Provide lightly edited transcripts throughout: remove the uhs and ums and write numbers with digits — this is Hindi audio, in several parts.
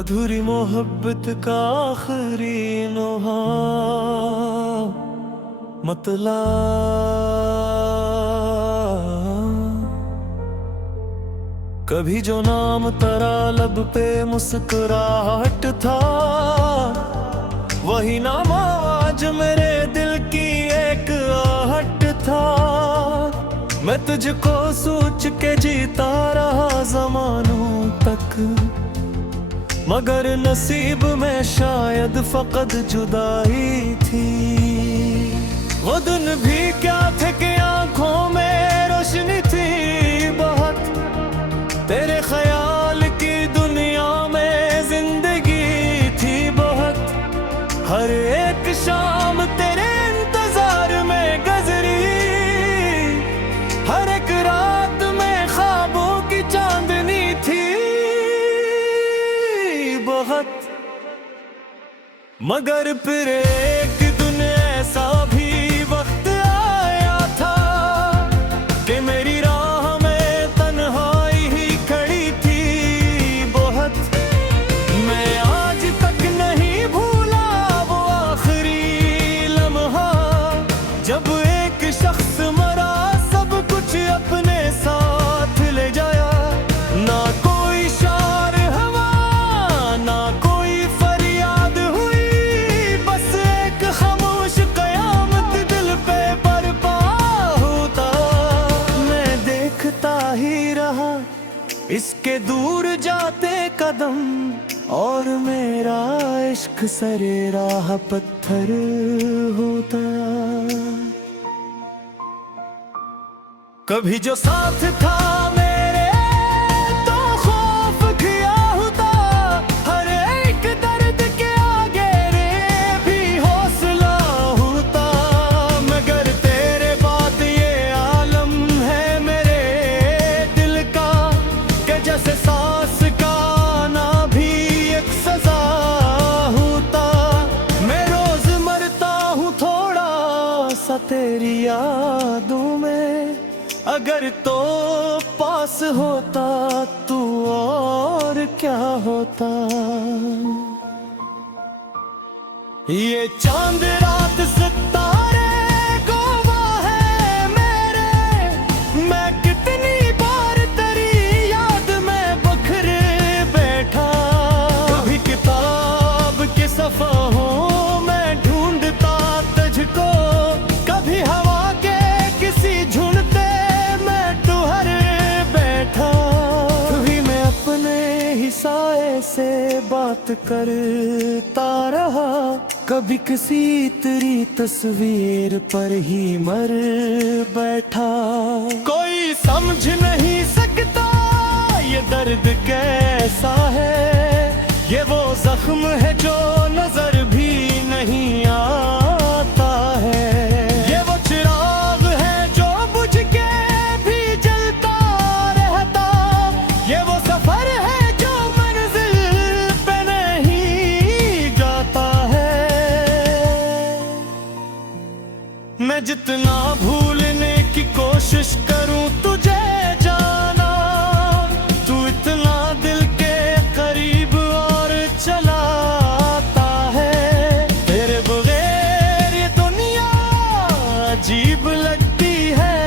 अधूरी मोहब्बत का आखिरी नोहा मतला। कभी जो नाम तेरा लब पे मुस्कुराहट था, वही नाम आज मेरे दिल की एक आहट था। मैं तुझको सोच के जीता रहा ज़मानों तक, मगर नसीब में शायद फकत जुदाई थी। वो दिन भी क्या थे कि आंखों में रोशनी थी बहुत, तेरे ख्याल की दुनिया में जिंदगी थी बहुत। हर एक शाम तेरे इंतजार में गुजरी, हर एक रात में ख्वाबों की चांदनी थी बहुत। मगर फिर एक दिन ऐसा भी वक्त आया था कि मेरी राह में तन्हाई ही खड़ी थी बहुत। मैं आज तक नहीं भूला वो आखिरी लम्हा, जब एक शख्स मरा सब कुछ अपने साथ ले जाया। ना कोई शार हवा, ना कोई फरियाद हुई, बस एक खामोश कयामत दिल पे बरपा होता। मैं देखता ही रहा इसके दूर जाते कदम, और मेरा इश्क सरे राह पत्थर होता। कभी जो साथ था मेरे तो खौफ किया होता, हर एक दर्द के आगे रे भी हौसला होता। मगर तेरे बाद ये आलम है मेरे दिल का, कि जैसे सांस का आना भी एक सजा होता। मैं रोज मरता हूँ थोड़ा सा तेरी यादों में, अगर तो पास होता तू और क्या होता। ये चांद रात सितारे गवाह है मेरे, मैं कितनी बार तेरी याद में बखरे बैठा। कभी किताब के सफ़हों में ढूंढता तुझको, कभी हवा के किसी झुंडते मैं तुहर बैठा। कभी मैं अपने ही साए से बात करता रहा, कभी किसी तेरी तस्वीर पर ही मर बैठा। कोई समझ नहीं सकता ये दर्द कैसा है, ये वो जख्म है जो नजर भी नहीं आता है। ये वो चिराग है जो बुझ के भी जलता रहता, ये वो सफर है जो मंजिल पे नहीं जाता है। मैं जितना भूलने की कोशिश करूं तुझे जाना, तू इतना दिल के करीब और चला आता है। तेरे बगैर ये दुनिया अजीब लगती है,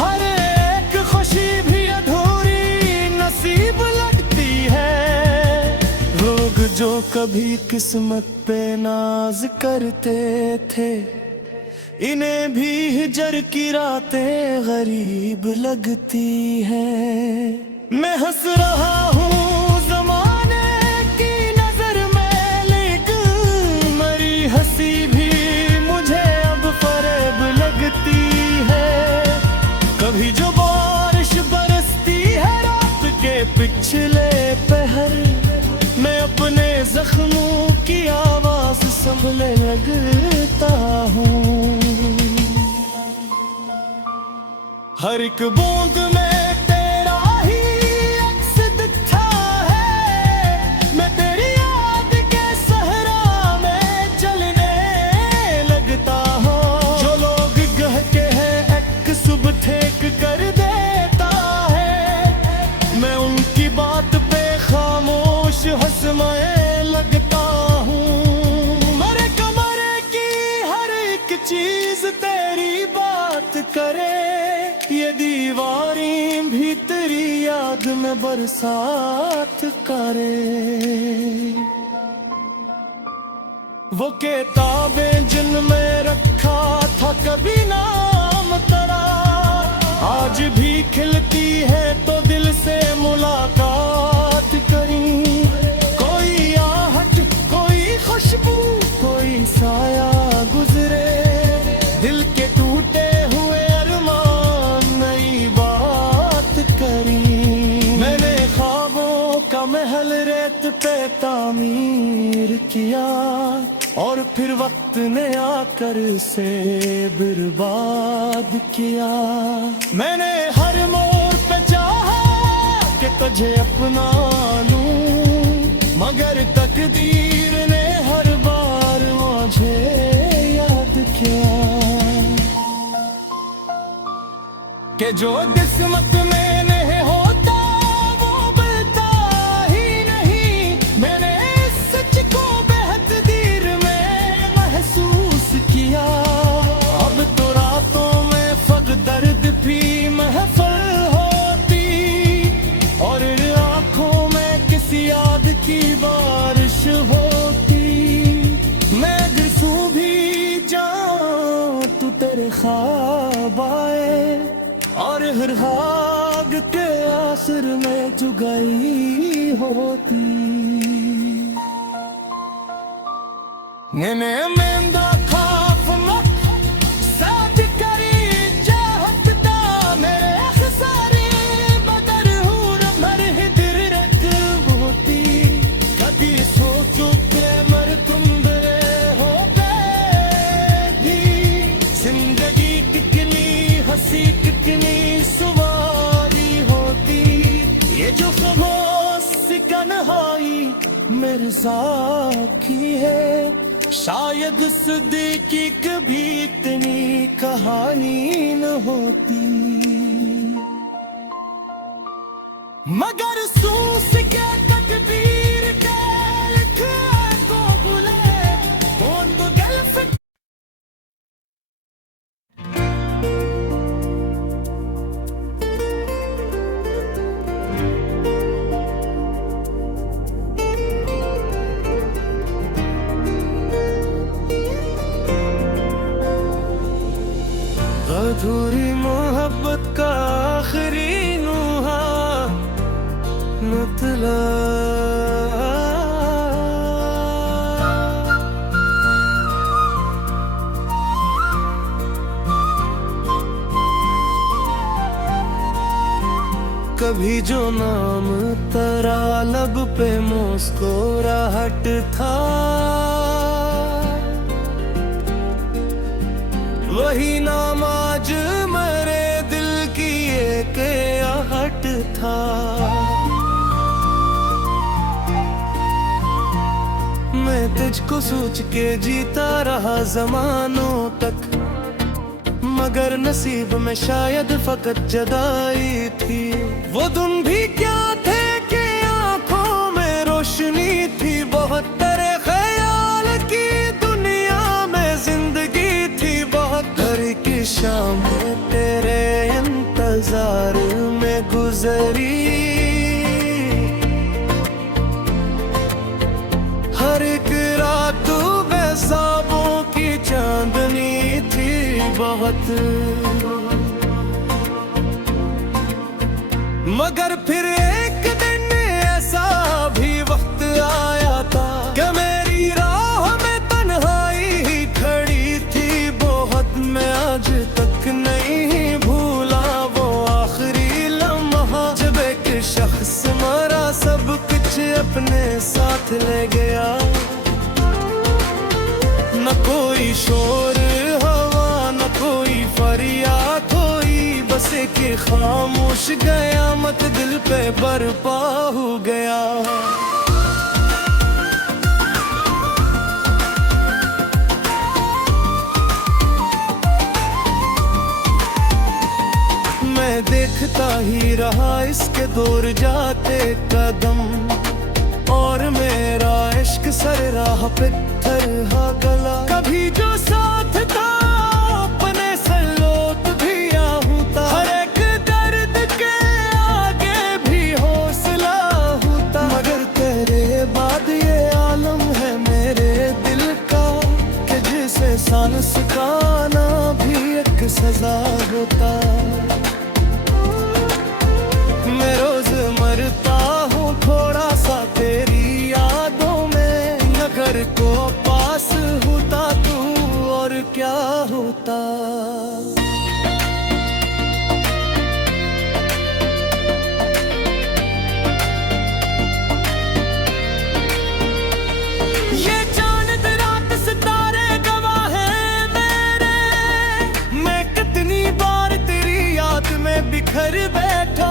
हर एक खुशी भी अधूरी नसीब लगती है। लोग जो कभी किस्मत पे नाज करते थे, इन्हें भी हिजर की रातें गरीब लगती हैं। मैं हंस रहा हूँ ज़माने की नजर में, लेकिन मरी हंसी भी मुझे अब फरेब लगती है। कभी जो बारिश बरसती है रात के पिछले पहर, मैं अपने जख्मों की आवाज संभलने लगता हूँ। हर एक बूंद में तेरा ही अक्स दिखता है, मैं तेरी याद के सहरा में चलने लगता हूँ। जो लोग कहते हैं एक सुबह ठेक कर देता है, मैं उनकी बात पे खामोश हंस चीज तेरी बात करे, ये दीवारें भी तेरी याद में बरसात करे। वो किताबें जिनमें रखा था कभी नाम तेरा, आज भी खिलती है तो दिल से मुलाकात करी। कोई आहट, कोई खुशबू, कोई साया गुजरे, दिल के टूटे हुए अरमान नई बात करी। मैंने ख्वाबों का महल रेत पे तामीर किया, और फिर वक्त ने आकर से बर्बाद किया। मैंने हर मोड़ पे चाहा कि तुझे अपना लूं, मगर तकदीर ने हर बार मुझे याद किया कि जो किस्मत में नहीं होता वो मिलता ही नहीं। मैंने इस सच को बेहतदीर में महसूस किया। अब तो रातों में फग दर्द भी महफल होती, और आंखों में किसी याद की बारिश होती। मैं गिरसूं भी जाऊं तू तेरे ख्वाब आए, और हर भाग के आसर में जुगाई होती। मैंने मेंदा खाफ मत साथ करी चाहत दा, मेरे खसारे बदर हूर मर हिदर रख होती। कभी सोचो के मर तुम बरे हो गए थी, जिंदगी कितनी हंसी कितनी सवारी होती। ये जो खामोश कन्हाई मेरे साथी है, शायद सिद्दीकी कभी इतनी कहानी न होती। मगर सूस के तकदीर के लिखे को बुले कौन तो गर्लफ्रेंड। अधूरी मोहब्बत का आखिरी नुहा मतलब। कभी जो नाम तेरा लब पे मुस्कुराहट था, वही नाम आज मेरे दिल की एक आहट था। मैं तुझको सोच के जीता रहा ज़मानों तक, मगर नसीब में शायद फकत जदाई थी। वो दिन भी क्या थे कि आंखों में रोशनी थी, बहुत तेरे ख्याल की दुनिया में जिंदगी थी। बहुत घर की शाम तेरे इंतजार में गुजरी, हर एक रात बेसाबों की चांदनी थी बहुत। मगर फिर एक दिन ऐसा भी वक्त आया था कि मेरी राह में तन्हाई ही खड़ी थी बहुत। मैं आज तक नहीं भूला वो आखिरी लम्हा, जब एक शख्स मरा सब कुछ अपने साथ ले गया। न कोई शोर हवा, न कोई फरियाद हुई, बस एक खामोश कयामत दिल पे बरपा हो गया। मैं देखता ही रहा इसके दूर जाते कदम, और मेरा इश्क सर राह पे थरहा गला। कभी जो साथ था जान सिखाना भी एक सजा होता। मैं रोज मरता हूँ थोड़ा सा तेरी यादों में, नगर को पास होता तू और क्या होता। ये चांद रात सितारे गवाह हैं मेरे, मैं कितनी बार तेरी याद में बिखर बैठा।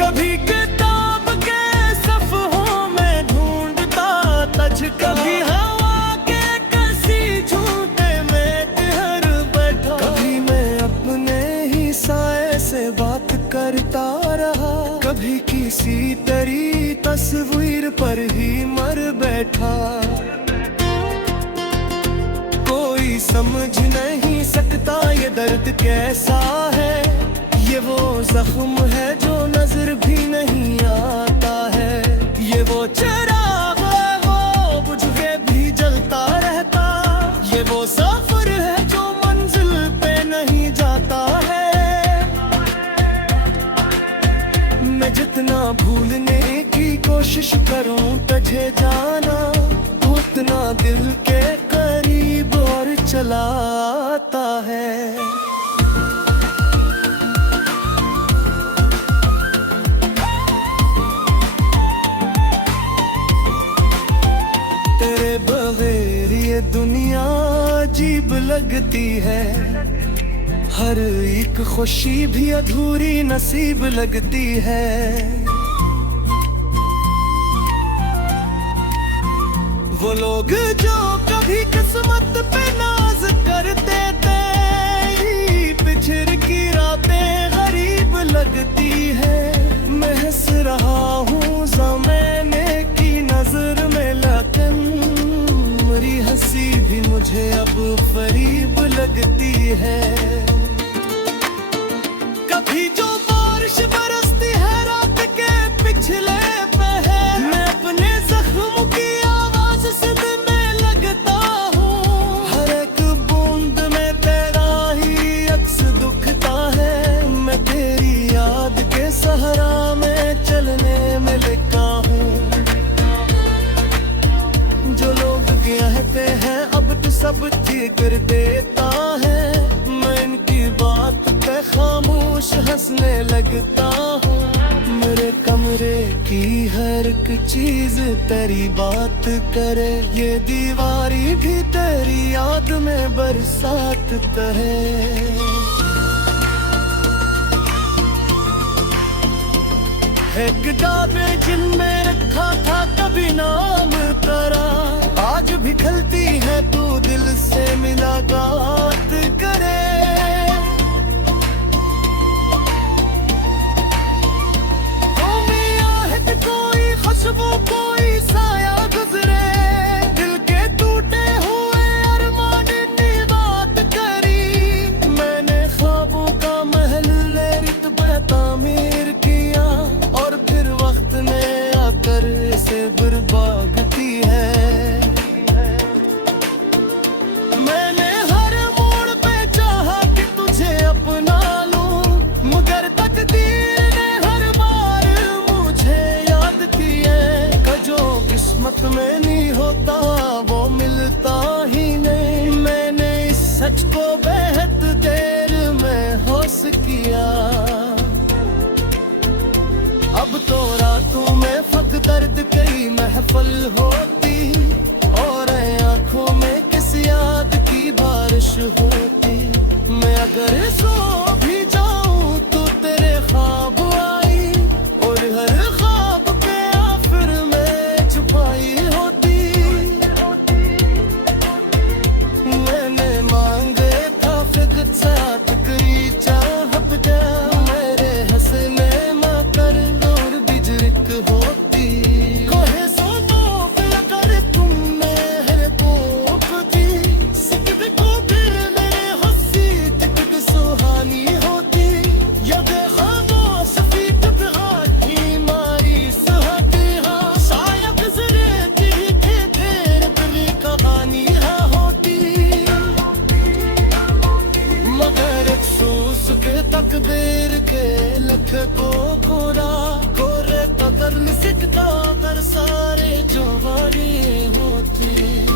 कभी किताब के सफ़हों में ढूंढता तज, कभी हवा के किसी झूठे में ठहर बैठा। कभी मैं अपने ही साए से बात करता रहा, कभी किसी तेरी तस्वीर पर ही मर बैठा। कोई समझ नहीं सकता ये दर्द कैसा है, ये वो जख्म है जो नजर भी नहीं आता है। ये वो चिराग है वो बुझ के भी जलता रहता, ये वो सफर है जो मंजिल पे नहीं जाता है। मैं जितना भूलने की कोशिश करूं तुझे जाना, उतना दिल के करीब और चला आता है। तेरे बगैर ये दुनिया अजीब लगती है, हर एक खुशी भी अधूरी नसीब लगती है। वो लोग जो कभी किस्मत पे नाज करते थे, पिछड़ की रातें गरीब लगती है। मैं हंस रहा हूँ ज़माने की नजर में, लेकिन मेरी हंसी भी मुझे अब फरीब लगती है। कभी जो बारिश बरसती है रात के पिछले पहर, मैं अपने जख्म की आवाज सुनने लगता हूँ। हर एक बूंद में तेरा ही अक्स दुखता है, मैं तेरी याद के सहारा में चलने में लगा हूँ। जो लोग कहते हैं अब तो सब ठीक कर देता है, मैं इनकी बात पे खामोश हंसने लगता हूँ। मेरे कमरे की हर एक चीज तेरी बात करे, ये दीवारी भी तेरी याद में बरसात कहे। है किताबें जिनमें रखा था कभी नाम तेरा, आज भी खलती है तू दिल से मुलाकात करे। कोई खुशबू कोई साया गुजरे, दिल के टूटे हुए अरमान की बात करी। मैंने ख्वाबों का महल लेरित पे तामीर किया, और फिर वक्त ने आकर इसे बर्बाद की है। मैंने हर मोड़ पे चाहा कि तुझे अपना लूं, मगर तकदीर ने हर बार मुझे याद किया। जो किस्मत में नहीं होता वो मिलता ही नहीं, मैंने इस सच को बेहद देर में होश किया। अब तो रातों में फक दर्द कई महफल होती, और आंखों में किस याद की बारिश होती। मैं अगर सो भी जाऊं तो तेरे ख्वाब आई, और हर ख्वाब पे आखिर में छुपाई होती। मैंने मांगे था फिर साथ कई चाहत जा, मेरे हंसने में कर और बिजरिक होती। कोहे सोनो अगर तुमने है तो दी, सिक को दिल में हंसी टिक सो बेर के लख को कोरा कोरे कदर सिकता कर सारे जो वारी होती